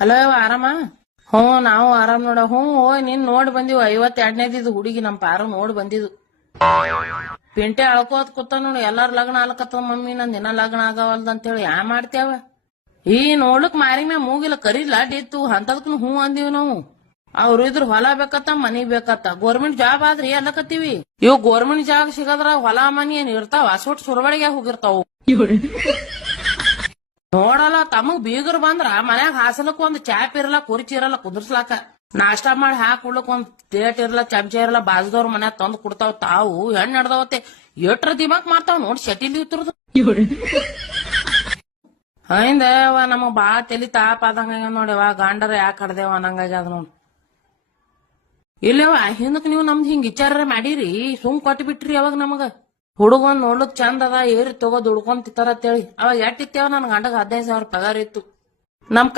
Hello ಆರಾಮ? ಹ್ಞೂ ನಾವು ಆರಾಮ್ ನೋಡ. ಹ್ಞೂ ಹೋಯ್ ನೀನ್ ನೋಡ್ ಬಂದಿವ್ 52ನೇದಿದ್ದು ಹುಡುಗಿ ನಮ್ ಪಾರು ನೋಡ್ ಬಂದಿದ್ದು. ಪಿಂಟೆ ಅಳ್ಕೋತ್ ಕೂತ ನೋಡಿ ಎಲ್ಲಾರ ಲಗ್ನ ಆಲಕತ್ತದ ಮಮ್ಮಿ ನಂದ್ ದಿನ ಲಗ್ನ ಆಗವಲ್ದ ಅಂತೇಳಿ ಯಾ ಮಾಡ್ತೇವ. ಈ ನೋಡ್ಲಕ್ ಮಾರಿ ಮ್ಯಾ ಮೂಗಿಲ್ಲ ಕರಿಲ್ಲ ಡಿತ್ತು ಅಂತದಕ್ನು ಹ್ಞೂ ಅಂದಿವಿ ನಾವು. ಅವ್ರು ಇದ್ರ ಹೊಲ ಬೇಕತ್ತ ಮನಿ ಬೇಕತ್ತ ಗೋರ್ಮೆಂಟ್ ಜಾಬ್ ಆದ್ರಿ ಎಲ್ಲಕತ್ತೀವಿ. ಇವ್ ಗೋರ್ಮೆಂಟ್ ಜಾಬ್ ಸಿಗದ್ರ ಹೊಲ ಮನಿ ಏನ್ ಇರ್ತಾವ ಸುಟ್ ಸುರಬಳಿಗೆ ಹೋಗಿರ್ತಾವ. ನೋಡಲ್ಲ ತಮಗ್ ಬೀಗರ್ ಬಂದ್ರ ಮನ್ಯಾಗ ಹಾಸಲಕ್ ಒಂದ್ ಚಾಪ್ ಇರಲ್ಲ ಕುರ್ಚಿ ಇರಲ್ಲ ಕುದುರ್ಸ್ಲಾಕ. ನಾಷ್ಟಾ ಮಾಡಿ ಹಾಕೊಡ್ಲಕ್ ಒಂದ್ ಪ್ಲೇಟ್ ಇರಲ್ಲ ಚಮಚ ಇರಲ್ಲ ಬಾಜುದವ್ರ ಮನ್ಯಾಗ ತಂದ್ ಕೊಡ್ತಾವ್. ತಾವು ಹೆಣ್ ನಡ್ದವತ್ತೆ ಎಟ್ರ ದಿಮಾಕ್ ಮಾಡ್ತಾವ್ ನೋಡ್ ಶಟಿಲ್ ಇತ್ತರದು. ಹಿಂದೇವ ನಮಗ್ ಬಾಳ ತಲಿ ತಾಪ ಆದಂಗ ನೋಡ್ಯವ ಗಾಂಡರ ಯಾಕೆ ಕಡ್ದೇವ ಅನ್ನಂಗಾಗ್ಯದ ನೋಡ್. ಇಲ್ಲವ ಹಿಂದಕ್ ನೀವು ನಮ್ದ್ ಹಿಂಗ್ ವಿಚಾರ ಮಾಡಿರಿ ಸುಮ್ ಕೊಟ್ಟು ಬಿಟ್ರಿ ಅವಾಗ ನಮಗ. ಹುಡುಗನ್ ನೋಡ್ಲಕ್ ಚಂದ ಅದ ಏರಿ ತಗೋ ದುಡ್ಕೊಂಡ್ ತಿತ್ತಾರ ಅಂತೇಳಿ ಅವಾಗ ಎಟ್ಟಿತ್ತೇವ ನನ್ ಗಂಡಗ 15,000 ಪಗಾರ ಇತ್ತು. ನಮ್